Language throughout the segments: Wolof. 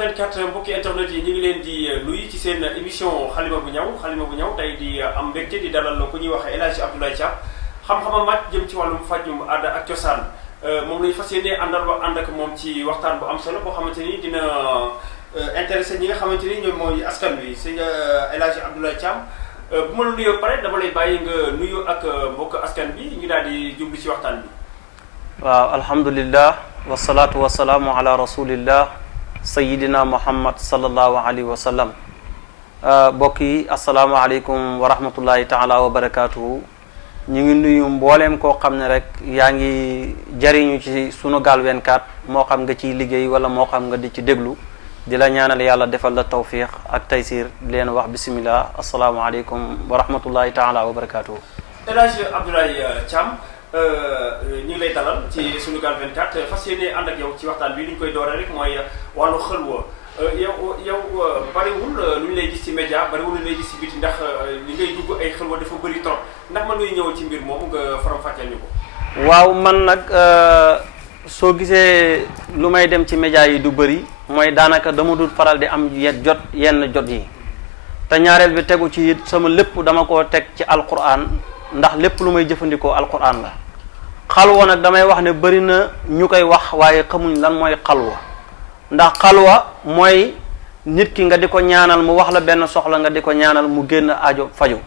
24 mbokki internet yi ñu ngi leen di nuyu ci seen émission xalima bu ñaw tey di am mbégte di dalal ku ñuy wax El Hadji Abdoulaye Thiam xam-xamam màcc jëm ci wàllum fajum aada ak cosaan moom lañu fas yéene ànd ak moom ci waxtaan bu am solo boo xamante ni dina intéressé ñi nga xamante ni ñoom mooy askan wi sëñ El Hadji Abdoulaye Thiam bu ma la nuyoo pare dama lay bàyyi nga nuyu ak mbokk askan bi ñu daal di jublu ci waxtaan bi. waaw alhamdulillah wasalaatu wasalaamu ala rasulillah sayidina muhammad sallallahu alayhi wa sallam mbokk yi asalaamaaleykum wa rahmatullahi taala wa barakatuhu ñu ngi nuyu mbooleem koo xam ne rek yaa ngi jariñu ci Sunugal 24 moo xam nga ciy liggéey wala moo xam nga di ci déglu di la ñaanal yàlla defal la tawfiq ak taysir di leen wax bismillah asalaamaaleykum wa rahmatullahi taala wa barakatuhu. El Hadji Abdoulaye Thiam ñu ngi lay dalal ci Sunugal 24 fas yéene ànd ak yow ci waxtaan bi li ñu koy dooree rek mooy wàllu xëlwa yow bariwul lu ñu lay gis ci média bariwul lu ñu lay gis ci biti ndax li ngay dugg ay xëlwa dafa bëri trop ndax man ngay ñëw ci mbir moomu nga faram-fàcceel ñu ko. waaw man nag soo gisee lu may dem ci média yi du bëri mooy daanaka dama dul faral di am yenn jot yi te ñaareel bi tegu ci it sama lépp dama ko teg ci alquran ndax lépp lu may jëfandikoo alquran la. xalwa nag damay wax ne bëri na ñu koy wax waaye xamuñ lan mooy xalwa ndax xalwa mooy nit ki nga di ko ñaanal mu wax la benn soxla nga di ko ñaanal mu génn aajo faju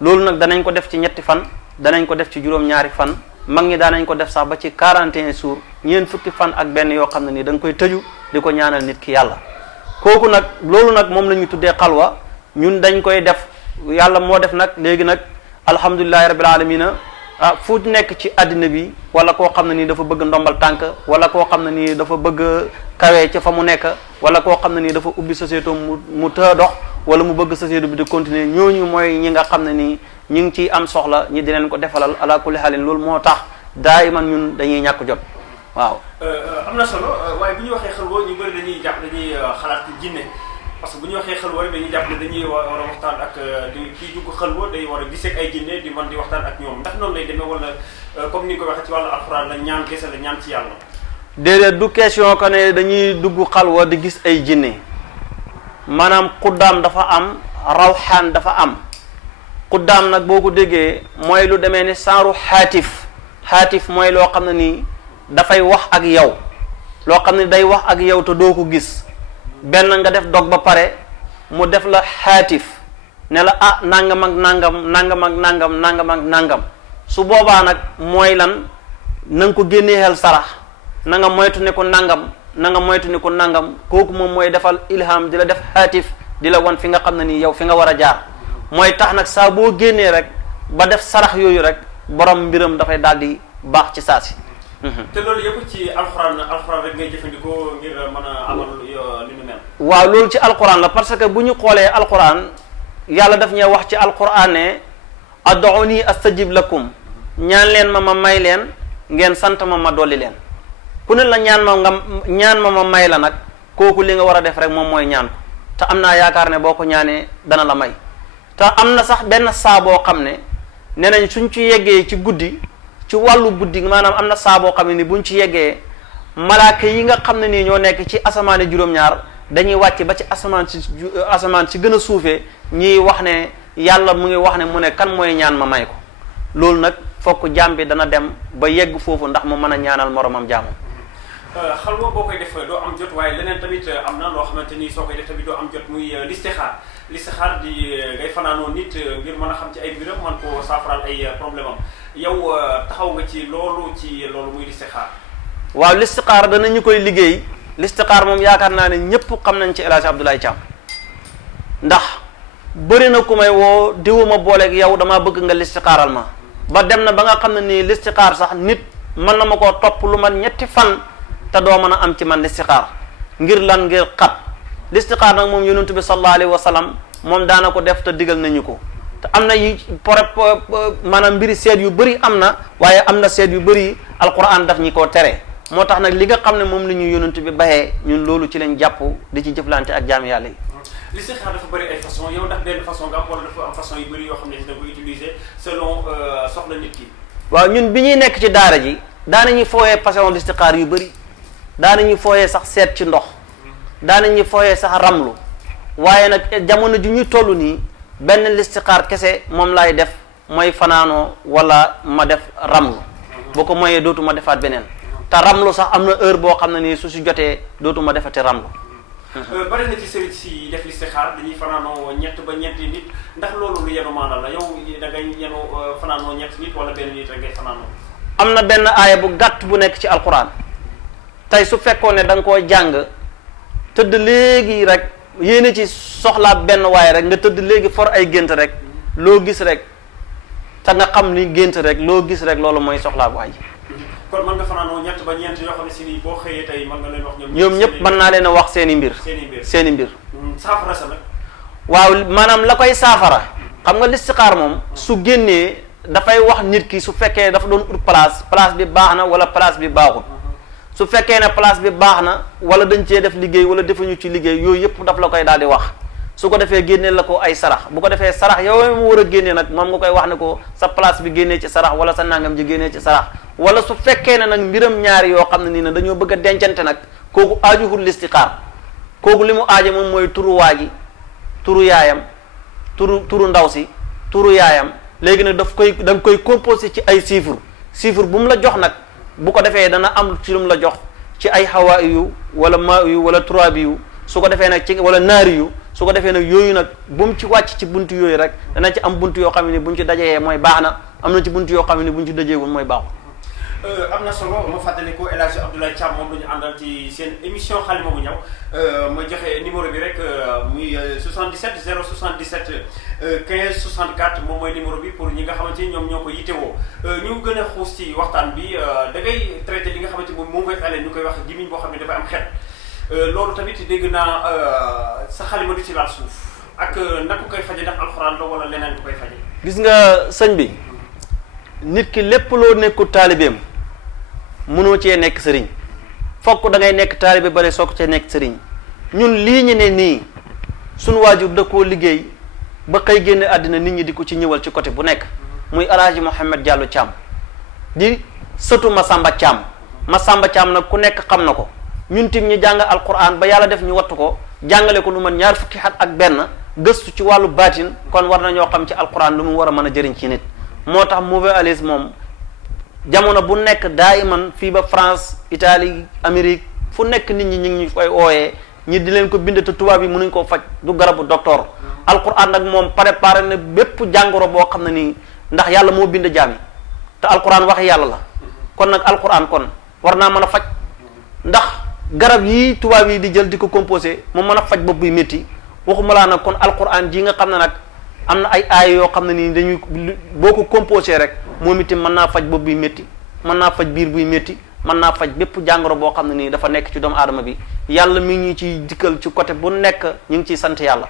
loolu nag danañ ko def ci 3 fan danañ ko def ci juróom-ñaari fan mag ñi daanañ ko def sax ba ci 41 jours ñeent fukki fan ak benn yoo xam ne nii da nga koy tëju di ko ñaanal nit ki yàlla kooku nag loolu nag moom la ñu tuddee xalwa ñun dañ koy def yàlla moo def nag léegi nag alhamdulillahi rabbil alamina fu nekk ci àddina bi wala koo xam ne nii dafa bëgg ndombal tànk wala koo xam ne nii dafa bëgg kawee ca fa mu nekk wala koo xam ne nii dafa ubbi société mu të dox wala mu bëgg société bi di continuer ñooñu mooy ñi nga xam ne nii ñu ngi ciy am soxla ñi di leen ko defalal ala kulli xaalin loolu moo tax daayiman ñun dañuy ñàkk jot waaw. am na solo waaye bu ñu waxee xelwa ñu bëri dañuy jàpp dañuy xalaat ci jinne parce que bu ñu waxee xelwa rek dañuy jàpp ne dañuy war a waxtaan ak kii dugg xelwa day war a gisee ak ay jinne di mën di waxtaan ak ñoom ndax noonu lay demee wala comme ni nga ko waxee ci wàllu alxuraan la ñaan kese la ñaan ci yàlla. déedéet du question que ne dañuy dugg xalwa di gis ay jinne maanaam xuddaam dafa am rawxaan dafa am xuddaam nag boo ko déggee mooy lu demee ni saaru xaatif mooy loo xam ne nii dafay wax ak yow loo xam ne day wax ak yow te doo ko gis benn nga def dog ba pare mu def la xaatif ne la nangam ak nangam nangam ak nangam nangam ak nangam su boobaa nag mooy lan na nga ko génnee xel sarax na nga moytu ne ko nangam na nga moytu ne ko nangam kooku moom mooy defal ilham di la def xaatif di la wan fi nga xam ne nii yow fi nga war a jaar mooy tax nag saa boo génnee rek ba def sarax yooyu rek borom mbiram dafay daal di baax ci saasi. te loolu yëpp ci alxuraan rek ngay jëfandikoo ngir mën a amal li nu mel. waaw loolu ci alxuraan la parce que bu ñu xoolee alxuraan yàlla daf ñuy wax ci alxuraan ne ad'uuni astajib lakum ñaan leen ma may leen ngeen sant ma dolli leen ku ne la ñaan ma may la nag kooku li nga war a def rek moom mooy ñaan ko te am naa yaakaar ne boo ko ñaanee dana la may te am na sax benn saa boo xam ne nee nañ suñ ci yeggee ci guddi. ci wàllu guddi maanaam am na saa boo xam ne ni buñ ci yeggee malaaka yi nga xam ne nii ñoo nekk ci asamaani juróom-ñaar dañuy wàcc ba ci asamaan si gën a suufee ñiy wax ne yàlla mu ngi wax ne mu ne kan mooy ñaan ma may ko loolu nag fokk jaam bi dana dem ba yegg foofu ndax mu mën a ñaanal moromam jaamam. xalwa boo koy def doo am jot waaye leneen tamit am na loo xamante ni soo koy def tamit doo am jot muy listixaar di ngay fanaanoo nit ngir mën a xam ci ay mbiram man ko saafaraal ay problème am yow taxaw nga ci loolu muy listixaar. waaw listixaar danañu koy liggéey listixaar moom yaakaar naa ne ñëpp xam nañ ci El Hadji Abdoulaye Thiam ndax bëri na ku may woo diwuma booleeg yow damaa bëgg nga listixaaral ma ba dem na ba nga xam ne nii listixaar sax nit mën na ma koo topp lu man 3 fan te doo mën a am ci man listixaar ngir lan ngir xat listixaar nag moom yonent bi sallallahu alayhi wa sallam moom daana ko def te digal nañu ko te am na yi maanaam mbiri seet yu bëri am na waaye am na seet yu bëri alquran daf ñi koo tere moo tax nag li nga xam ne moom la ñu yonent bi baxee ñun loolu ci lañ jàpp di ci jëflante ak jaami yàlla yi. listixaar dafa bëri ay façon yow ndax benn façon nga am wala dafa am façon yu bëri yoo xam ne da nga koy utiliser selon soxla nit ki. waaw ñun bi ñuy nekk ci daara ji daanañuy fooyee façon listixaar yu bëri daanañuy fooyee sax seet ci ndox daanañu fooyee sax ramlu waaye nag jamono ji ñuy toll nii benn listixaar kese moom laay def mooy fanaanoo wala ma def ramlu boo ko moyee dootuma defaat beneen te ramlu sax am na heure boo xam ne nii su si jotee dootuma defati ramlu. bari na ci sëriñ si def listixaar dañuy fanaanoo ñett ba ñeenti nit ndax loolu lu yenu maanaam la yow da ngay yenu fanaanoo ñett nit wala benn nit rek ngay fanaanoo. am na benn aaya bu gàtt bu nekk ci alquran tey su fekkoon ne da nga koo jàng tëdd léegi rek yéene ci soxlaa benn waaye rek nga tëdd léegi for ay gént rek loo gis rek te nga xam ni gént rek loo gis rek loolu mooy soxlaa bu waay. kon mën nga fanaanoo ñett ba ñeent yoo xam ne si nii boo xëyee tey mën nga leen wax ñoom ñëpp mën naa leen a wax seen i mbir. seen i mbir saafara sa nag. waaw maanaam la koy saafara xam nga listixaar moom su génnee dafay wax nit ki su fekkee dafa doon ut place bi baax na wala place bi baaxul su fekkee ne place bi baax na wala dañ cee def liggéey wala defuñu ci liggéey yooyu yëpp daf la koy daal di wax su ko defee génnee la ko ay sarax bu ko defee sarax yow mu war a génnee nag moom nga koy wax ne ko sa place bi génnee ci sarax wala sa nangam ji génnee ci sarax wala su fekkee ne nag mbiram ñaari yoo xam ne nii ne dañoo bëgg a dencante nag kooku aajuhul listixaar kooku li mu aaje moom mooy turu waa ji turu yaayam turu ndaw si turu yaayam léegi nag da nga koy composé ci ay chiffre bu mu la jox nag bu ko defee dana am ci lu mu la jox ci ay xawaa yu wala maa yu wala turaabi yu su ko defee nag ci wala naari yu su ko defee nag yooyu nag bu mu ci wàcc ci buntu yooyu rek dana ci am buntu yoo xam ne buñ ci dajee mooy baax na am na ci buntu yoo xam ne buñ ci dajeewul mooy baaxul. am na solo ma fàttali ko El Hadj Abdoulaye Thiam moom la ñu àndal ci seen émission xalima bu ñaw ma joxe numéro bi rek muy 77 077 15 64 moom mooy numéro bi pour ñi nga xamante ni ñoom ñoo ko yittewoo ñu gën a xuus ci waxtaan bi da ngay traité li nga xamante ni moom koy xale ñu koy wax gimiñ boo xam ne dafay am xet loolu tamit dégg naa sa xalima du ci laal suuf ak naka koy faje ndax alxuraan la wala leneen ku koy faje. gis nga sëñ bi nit ki lépp loo nekkul taalibeem mënoo cee nekk sëriñ fokk da ngay nekk taalibe bare soog cee nekk sëriñ ñun lii ñu ne nii suñu waajur da koo liggéey ba xëy génne àddina nit ñi di ko ci ñëwal ci côté bu nekk muy Alaaji Mouhamed Diallo Thiam di sëtu Masamba Thiam nag ku nekk xam na ko ñun tim ñu jàng alquran ba yàlla def ñu wattu ko jàngale ko lu man 20 fukki at ak benn gëstu ci wàllu baatin kon war na ñoo xam ci alquran lu mu war a mën a jëriñ ci nit moo tax Mauvais Alise moom jamono bu nekk daayiman fii ba France Italie Amérique fu nekk nit ñi ñu ngi ñu koy ooyee ñi di leen ko bind te tubaab yi mënuñ koo faj du garabu docteur alquran nag moom préparé na bépp jàngoro boo xam ne nii ndax yàlla moo bind jaam yi te alquran waxi yàlla la kon nag alquran kon war naa mën a faj ndax garab yi tubaab yi di jël di ko composé mu mën a faj bopp buy métti waxuma laa nag kon alquran ji nga xam ne nag am na ay aay yoo xam ne nii dañuy boo ko composé rek moom itam mën naa faj bopp buy métti mën naa faj biir buy métti mën naa faj bépp jàngoro boo xam ne nii dafa nekk ci doomu aadama bi yàlla mi ngi ciy dikkal ci côté bu nekk ñu ngi ciy sant yàlla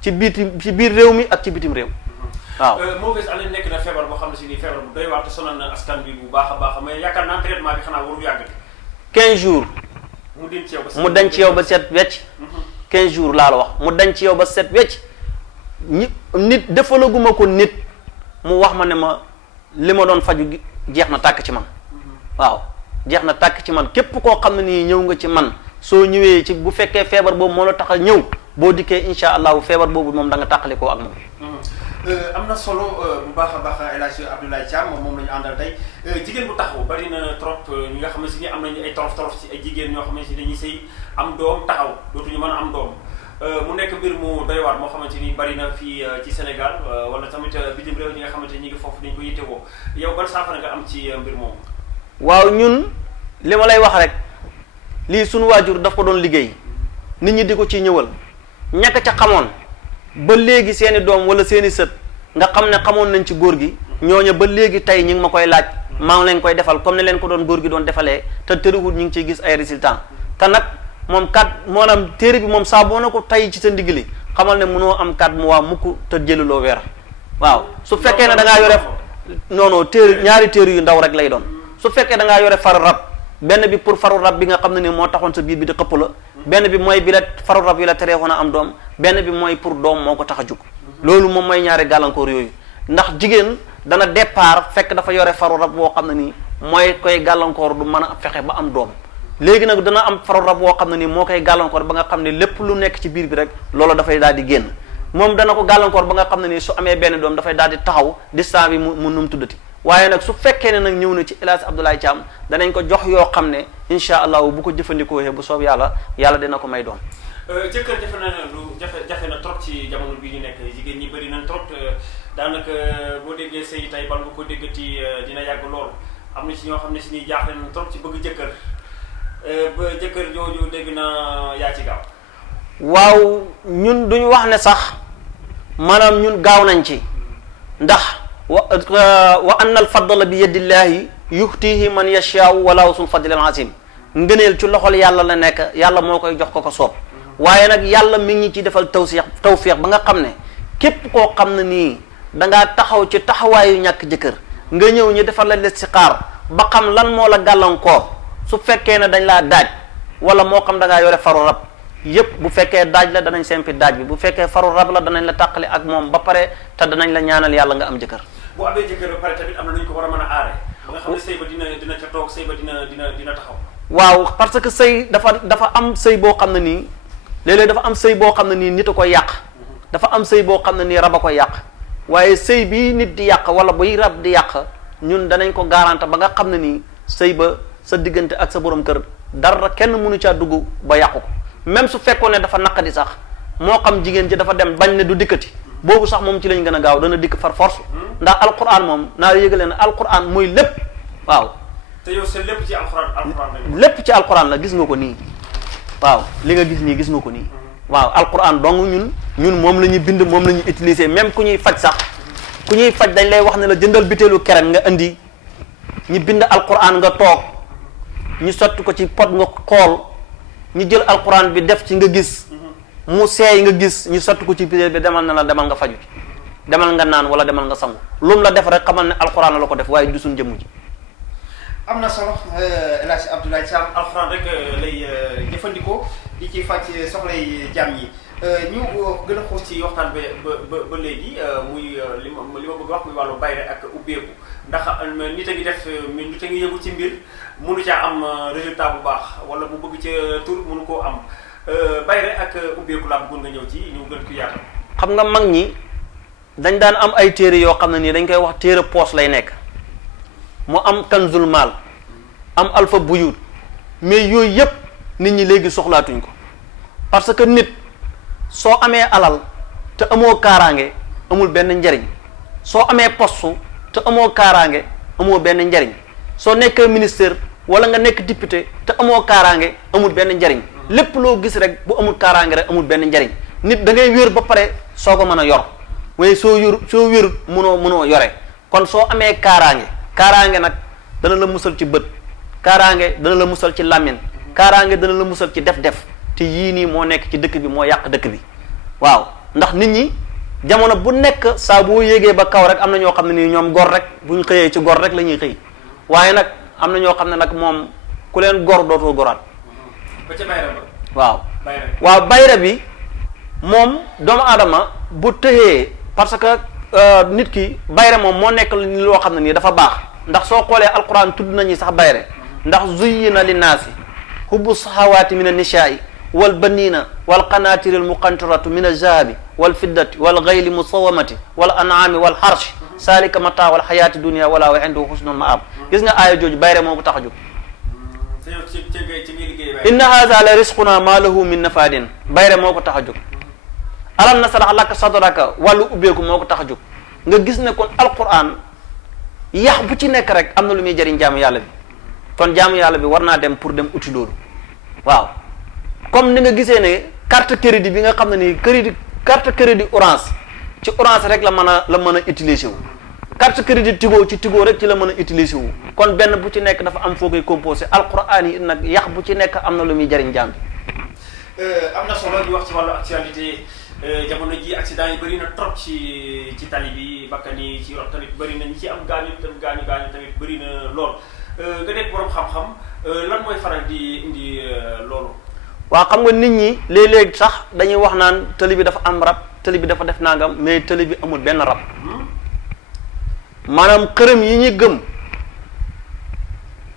ci biir réew mi ak ci bitim réew waaw. Mauvais Alise nekk na feebar boo xam ne si nii feebar bu doy waar te sonal na askan bi bu baax a baax mais yaakaar naa traitement bi xanaa waru yàgg. 15 jours. mu denc ci yow ba set wecc 15 jours laa la wax mu denc ci yow ba set wecc nit defalaguma ko nit mu wax ma ne ma li ma doon faju jeex na tàkk ci man waaw jeex na tàkk ci man képp koo xam ne nii ñëw nga ci man soo ñëwee ci bu fekkee feebar boobu moo la tax a ñëw boo dikkee incha allahu feebar boobu moom da nga tàqali koo ak moom. am na solo bu baax a baax El Hadj Abdoulaye Thiam moom la ñu àndal tey jigéen bu taxaw bari na trop ñi nga xam ne si ni am nañu ay torof ci ay jigéen ñoo xam ne si dañuy sëy am doom taxaw dootuñu mën a am doom mu nekk mbir mu doy waar moo xamante ni bari na fii ci Sénégal wala tamit bitim réew ñi nga xamante ni ñi ngi foofu dañ ko yittewoo yow ban saafara nga am ci mbir moomu. waaw ñun li ma lay wax rek lii suñu waajur daf ko doon liggéey nit ñi di ko ci ñëwal ñàkk ca xamoon ba léegi seeni doom wala seeni sët nga xam ne xamoon nañ ci góor gi ñooñu ba léegi tey ñi ngi ma koy laaj maa ngi leen koy defal comme ne leen ko doon góor gi doon defalee te tëriwul ñu ngi ciy gis ay résultats te nag moom maanaam téere bi moom saa boo na ko tay ci sa ndigli xamal ne mënoo am 4 mois mukk te jëluloo weer waaw su fekkee ne da ngaa yore non téere ñaari téere yu ndaw rek lay doon su fekkee da ngaa yore faru rab benn bi pour faru rab bi nga xam ne ni moo taxoon sa biir bi di xëpp la benn bi mooy bi la faru rab yi la teree woon a am doom benn bi mooy pour doom moo ko tax a jug loolu moom mooy ñaari gàllankoor yooyu ndax jigéen dana départ fekk dafa yore faru rab boo xam ne nii mooy koy gàllankoor du mën a fexe ba am doom léegi nag dana am faru rab woo xam ne nii moo koy gàllankoor ba nga xam ne lépp lu nekk ci biir bi rek loolu dafay daal di génn moom dana ko gàllankoor ba nga xam ne nii su amee benn doom dafay daal di taxaw distance bi mu nu mu tuddati waaye nag su fekkee ne nag ñëw na ci El Hadj Abdoulaye Thiam danañ ko jox yoo xam ne incha allahu bu ko jëfandikoo bu soob yàlla dina ko may doom. jëkkër jafe na trop ci jamono bi ñu nekk jigéen ñi bëri nañ trop daanaka boo déggee sëy tey bal nga ko déggati dina yàgg lool am na ci ñoo xam ne si ñuy jaaxle nañ trop ci bëgg jëkkër ba jëkkër jooju dégg na yaa ci gaaw. waaw ñun duñu wax ne sax maanaam ñun gaaw nañ ci ndax wa anna al fadla bi yadillahi yuxtihi man yashaau wala sul fadlil azim ngëneel ci loxol yàlla la nekk yàlla moo koy jox ko soob waaye nag yàlla mi ngi ci defal tawfiix ba nga xam ne képp koo xam ne nii dangaa taxaw ci taxawaayu ñàkk jëkkër nga ñëw ñu defal la listixaar ba xam lan moo la gàllankoor su fekkee ne dañ laa daaj wala moo xam da ngaa yore faru rab yépp bu fekkee daaj la danañ sempi daaj bi bu fekkee faru rab la danañ la tàqale ak moom ba pare te danañ la ñaanal yàlla nga am jëkkër. bu amee jëkkër ba pare tamit am na nu ñu ko war a mën a aaree. ba nga xam ne sëy ba dina ca toog sëy ba dina taxaw. waaw parce que sëy dafa am sëy boo xam ne nii léeg-léeg dafa am sëy boo xam ne nii nit a koy yàq. dafa am sëy boo xam ne nii rab a koy yàq waaye sëy bii nit di yàq wala buy rab di yàq ñun danañ ko garanti ba nga xam ne nii sëy ba sa diggante ak sa borom kër dara kenn mënu caa dugg ba yàqu ko même su fekkoon ne dafa naqadi sax moo xam jigéen ji dafa dem bañ ne du dikkati boobu sax moom ci lañ gën a gaaw dana dikk far force ndax alquran moom naa yëgalee ne alquran mooy lépp waaw. te yow sa lépp ci alquran la. lépp ci alquran la gis nga ko nii waaw li nga gis nii gis nga ko nii waaw alquran donc ñun moom la ñuy bind moom la ñuy utiliser même ku ñuy faj sax ku ñuy faj dañ lay wax ne la jëndal bitéelu kerem nga indi ñu bind alquran nga toog ñu sotti ko ci pot nga xool ñu jël alquran bi def ci nga gis mu seey nga gis ñu sotti ko ci bitéel bi demal na la demal nga faju demal nga naan wala demal nga sangu lu mu la def rek xamal ne alquran la ko def waaye du suñ jëmm ji. am na solo El Hadj Abdoulaye Thiam alxuraan rek lay jëfandikoo di ci faj soxlay jàmm yi ñu gën a xuus ci waxtaan ba léegi muy li ma bëgg wax muy wàllu bayre ak ubbeeku ndax nit a ngi def nit a ngi yëngu ci mbir mënu caa am résultat bu baax wala mu bëgg ca tur mënu koo am bayre ak ubbeeku laa bëggoon nga ñëw ci ñu gën ko yaatal. xam nga mag ñi dañ daan am ay téere yoo xam ne nii dañ koy wax téere poos lay nekk. mu am kanzul maal am alfa buyut mais yooyu yëpp nit ñi léegi soxlaatuñ ko parce que nit soo amee alal te amoo kaaraange amul benn njariñ soo amee poste te amoo kaaraange amoo benn njariñ soo nekkee ministère wala nga nekk député te amoo kaaraange amul benn njariñ lépp loo gis rek bu amul kaaraange rek amul benn njariñ nit da ngay wér ba pare soo ko mën a yor waaye soo wérut mënoo yore kon soo amee kaaraange nag dana la musal ci bët kaaraange dana la musal ci làmmiñ kaaraange dana la musal ci def-def te yii nii moo nekk ci dëkk bi moo yàq dëkk bi waaw ndax nit ñi jamono bu nekk saa boo yéegee ba kaw rek am na ñoo xam ne nii ñoom gor rek bu ñu xëyee ci gor rek la ñuy xëy waaye nag am na ñoo xam ne nag moom ku leen gor dootoo goraat. ba ca bayra ba. waaw bayra bi moom doomu aadama bu tëyee parce que. nit ki bayre moom moo nekk loo xam ne nii dafa baax ndax soo xoolee alquran tudd nañu sax bayre ndax zuyyina linnaasi hubbu sahawaati min annisaai wal banina wal qanaatiri al muqantaratu min alzahabi wal fiddati wal gayli musawamati wal an'ami wal harshi salika mataa wal xayaati dunia wala wa indahu husnul maab gis nga aaya jooju bayre moo ko tax a jóg inna haza la risquna ma lahu min nafadin bayre moo ko tax a jóg alam nasrah laka sadraka wàllu ubbeeku moo ko tax a jóg nga gis ne kon alquran yax bu ci nekk rek am na lu muy jëriñ jaamu yàlla bi kon jaamu yàlla bi war naa dem pour dem uti loolu waaw comme ni nga gisee ne carte crédit bi nga xam ne nii carte crédit orange ci orange rek la mën a utiliser wu carte crédit Tigo ci Tigo rek ci la mën a utiliser wu kon benn bu ci nekk dafa am foo koy composé alquran yi nag yax bu ci nekk am na lu muy jëriñ jaam bi. am na solo ñu wax ci wàllu actualité. jamono ji accident yi bëri na trop ci tali bi bakkan yi ci rot tamit bëri na ñi ci am gaañu tamit bëri na lool nga nekk borom xam-xam lan mooy faral di indi loolu. waaw xam nga nit ñi léeg-léeg sax dañuy wax naan tali bi dafa am rab tali bi dafa def nangam mais tali bi amul benn rab maanaam xërëm yi ñuy gëm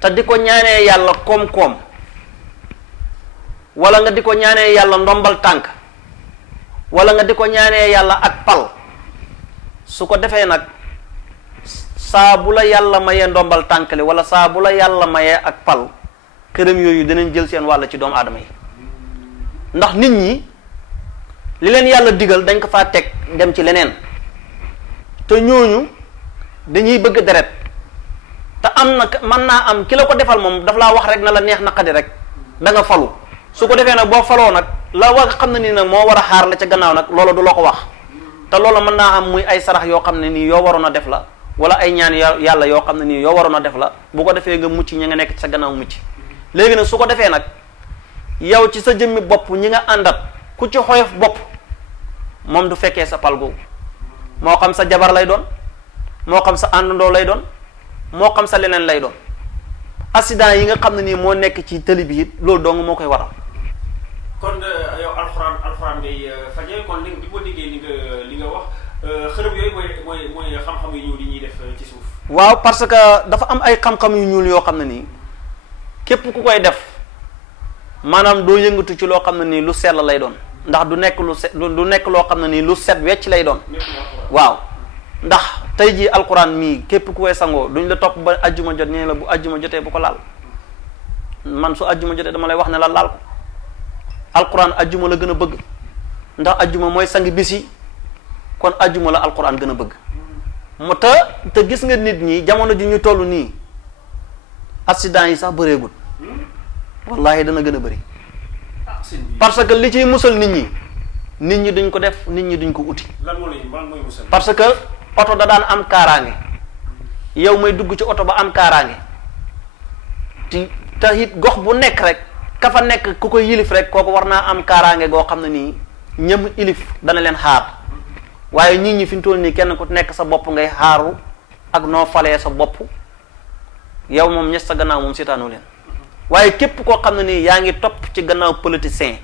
te di ko ñaanee yàlla koom-koom wala nga di ko ñaanee yàlla ndombal tànk wala nga di ko ñaanee yàlla ak pal su ko defee nag saa bu la yàlla mayee ndombal tànk li wala saa bu la yàlla mayee ak pal këram yooyu dinañ jël seen wàll ci doomu aadama yi ndax nit ñi li leen yàlla digal dañ ko faa teg dem ci leneen te ñooñu dañuy bëgg deret te am na mën naa am ki la ko defal moom daf laa wax rek na la neex naqadi rek da nga falu su ko defee nag boo faloo nag la wax xam ne nii nag moo war a xaar la ca gannaaw nag loolu du la ko wax te loolu mën naa am muy ay sarax yoo xam ne nii yoo waroon a def la wala ay ñaan yàlla yoo xam ne nii yoo waroon a def la bu ko defee nga mucc ñi nga nekk ci sa gannaaw mucc léegi nag su ko defee nag yow ci sa jëmmi bopp ñi nga àndat ku ci xoyof bopp moom du fekkee sa pal googu moo xam sa jabar lay doon moo xam sa àndandoo lay doon moo xam sa leneen lay doon accident yi nga xam ne nii moo nekk ci tëli bi it loolu dong moo koy waral. kon yow alxuraan ngay faje kon li bi ko déggee li nga wax xërëm yooyu mooy xam-xam yu ñuul yi ñuy def ci suuf. waaw parce que dafa am ay xam-xam yu ñuul yoo xam ne nii képp ku koy def maanaam doo yëngatu ci loo xam ne nii lu sell lay doon ndax du nekk du nekk loo xam ne nii lu set wecc lay doon. waaw ndax tey jii alxuraan mii képp ku koy sangoo duñ la topp ba ajjuma jot ñu ne la bu ajjuma jotee bu ko laal man su ajjuma jotee dama lay wax ne la laal ko alxuraan ajjuma la gën a bëgg ndax ajjuma mooy sang bis yi kon ajjuma la alxuraan gën a bëgg mu te gis nga nit ñi jamono ji ñu toll nii accident yi sax bëreegul wallahi dana gën a bëri parce que li ciy musal nit ñi duñ ko def nit ñi duñ ko uti. lan mooy musal. parce que oto da daan am kaaraange yow may dugg ci oto ba am kaaraange te it gox bu nekk rek ka fa nekk ku ko yilif rek kooku war naa am kaaraange goo xam ne nii ñëm ilif dana leen xaar waaye nit ñi fi ñu toll nii kenn ku nekk sa bopp ngay xaaru ak noo falee sa bopp yow moom ñes sa gannaaw moom seetaanoo leen waaye képp koo xam ne nii yaa ngi topp ci gannaaw politicien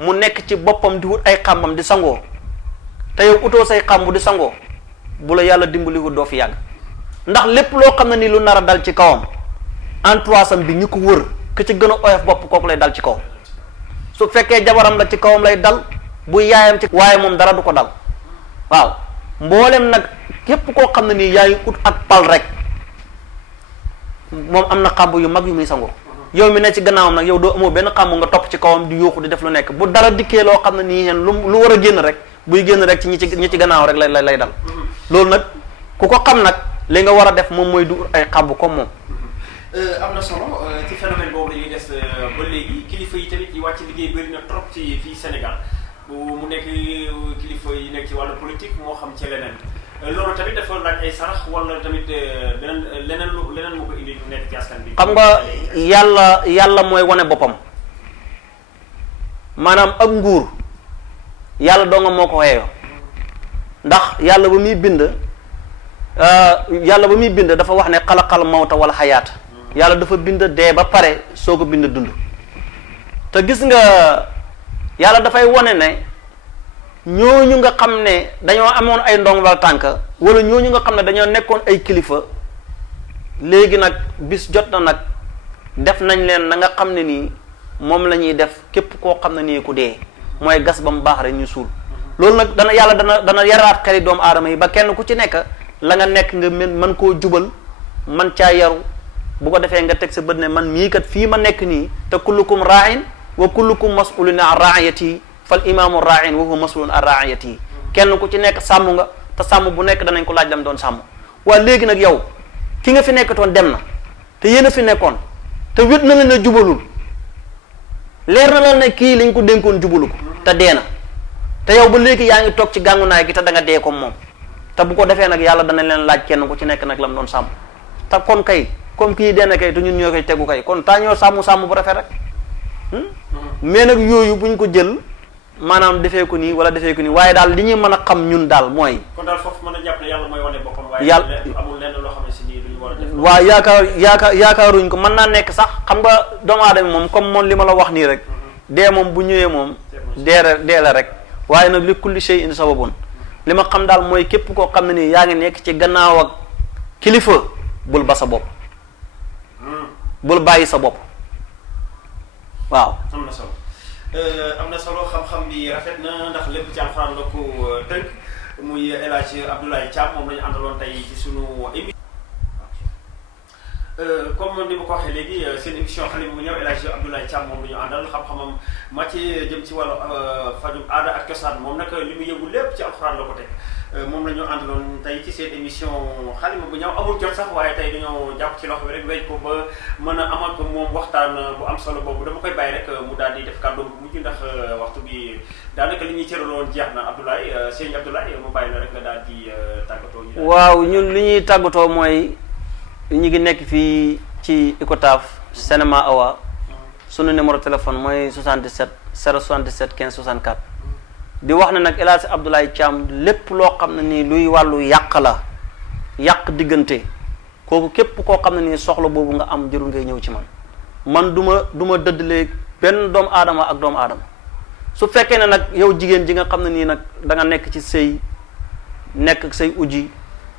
mu nekk ci boppam di wut ay xàmbam di sangoo te yow utoo say xàmbu di sangoo bu la yàlla dimbaliwul doo fi yàgg ndax lépp loo xam ne nii lu nar a dal ci kawam entourage am bi ñu ko wër ka ci gën a oyof bopp kooku lay dal ci kawam su fekkee jabaram la ci kawam lay dal bu yaayam ci waaye moom dara du ko dal waaw mboolem nag képp koo xam ne nii yaa ngi ut ak pal rek moom am na xàmb yu mag yu muy sangoo yow mi ne ci gannaawam nag yow doo amoo benn xàmb nga topp ci kawam di yuuxu di def lu nekk bu dara dikkee loo xam ne nii hen lu war a génn rek buy génn rek ci ñi ci gannaaw rek lay dal loolu nag ku ko xam nag li nga war a def moom mooy du ay xàmb comme moom. am na solo ci phénomène boobu dañuy des ba léegi kilifa yi tamit yi wàcc liggéey bëri na trop ci fii Sénégal mu nekk kilifa yi nekk ci wàllu politique moo xam ci leneen loolu tamit dafa laaj ay sarax wala tamit leneen moo ko indi nekk ci askan bi. xam nga yàlla mooy wane boppam maanaam ak nguur yàlla doo nga moo ko xeeyoo ndax yàlla ba muy bind dafa wax ne xalaqal mawta wala xayaata yàlla dafa bind dee ba pare soo ko bind dund te gis nga yàlla dafay wane ne ñooñu nga xam ne dañoo amoon ay ndongal tànk wala ñooñu nga xam ne dañoo nekkoon ay kilifa léegi nag bis jot na nag def nañ leen na nga xam ne nii moom la ñuy def képp koo xam ne nii ku dee mooy gas ba mu baax rek ñu suul loolu nag dana yaraat xeli doomu aadama yi ba kenn ku ci nekk la nga nekk nga mën koo jubal man caa yaru bu ko defee nga teg sa bët ne man mii kat fii ma nekk nii te kullukum ra'in wa kullukum mas'ulun an ra'iyati fal imaamu ra'in wa huwa mas'ulun an ra'iyati kenn ku ci nekk sàmm nga te sàmm bu nekk danañ ko laaj lam doon sàmm waaye léegi nag yow ki nga fi nekkatoon dem na te yéen a fi nekkoon te wét na la ne jubalul leer na la ne kii liñ ko dénkoon jubalu ko te dee na te yow ba léegi yaa ngi toog ci gàngunaay gi te da nga dee comme moom te bu ko defee nag yàlla dana leen laaj kenn ku ci nekk nag lam doon sàmm te kon kay comme kii dee na kay te ñun ñoo koy tegu kay kon taa ñoo sàmm bu rafet rek mais nag yooyu buñ ko jël maanaam defee ko nii wala defee ko nii waaye daal li ñuy mën a xam ñun daal mooy. kon daal foofu mën a jàpp ne yàlla mooy wane boppam. yàlla waaye amul lenn loo xam ne si nii duñu war a def. waaw yaakaaruñ ko mën naa nekk sax xam nga doomu aadama moom comme moom li ma la wax nii rek. dee moom bu ñëwee moom. dee la rek waaye nag li kulli shay'in sababun li ma xam daal mooy képp koo xam ne nii yaa ngi nekk ci gannaaw ak kilifa bul ba sa bopp. bul bàyyi sa bopp waaw am na solo am na solo xam-xam bi rafet na ndax lépp ci alxuraan la ko tënk muy El Hadj Abdoulaye Thiam moom la ñu àndaloon tey ci sunu émission. comme ni ma ko waxee léegi seen émission Xalima bu Ñaw El Hadj Abdoulaye Thiam moom la ñu àndal xam-xamam màcc jëm ci wàllu fajum aada ak cosaan moom nag li mu yëngu lépp ci alxuraan la ko teg moom la ñu àndaloon tey ci seen émission Xalima bu Ñaw amul jot sax waaye tey dañoo jàpp ci loxo bi rek wéy ko ba mën a amal ko moom waxtaan bu am solo boobu dama koy bàyyi rek mu daal di def kàddu bu mujj ndax waxtu bi daanaka li ñuy cëraloon jeex na Abdoulaye sëñ Abdoulaye mu bàyyi la rek nga daal di tàggatoo. waaw ñun li ñuy tàggatoo mooy. ñu ngi nekk fii ci Icotaf Cinéma Awa sunu numéro téléphone mooy 77 077 15 64 di wax ne nag El Hadj Abdoulaye Thiam lépp loo xam ne nii luy wàllu yàq la yàq diggante kooku képp koo xam ne nii soxla boobu nga am jërul ngay ñëw ci man du ma dëddale benn doomu aadama ak doomu aadama su fekkee ne nag yow jigéen ji nga xam ne nii nag da nga nekk ci sëy nekk say uji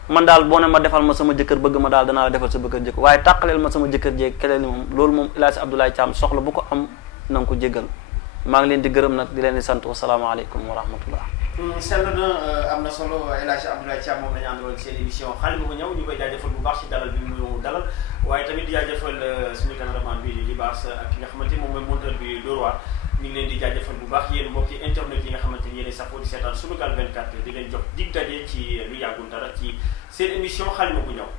man daal boo ne ma defal ma sama jëkkër bëgg ma daal danaa la defal sa bëgg jëkkër waaye tàqaleel ma sama jëkkër jeeg keleel ni moom loolu moom El Hadj Abdoulaye Thiam soxla bu ko am na nga ko jéggal maa ngi leen di gërëm nag di leen di sant wasalaamaaleykum wa rahmatullah. sell na am na solo El Hadj Abdoulaye Thiam moom la ñu àndaloon seen émission Xalima bu Ñaw ñu koy jaajëfal bu baax ci dalal bi mu dalal waaye tamit di jaajëfal suñu cameraman bi di Libaas ak ki nga xamante moom mooy monteur bi Dóor waar ñu ngi leen di jaajëfal bu baax yéen mbokki internet yi nga xamante ni yéen safoo di seetaan Sunugal 24 di leen jox dig daje ci lu yàggul dara ci seen émission Xalima bu Ñaw.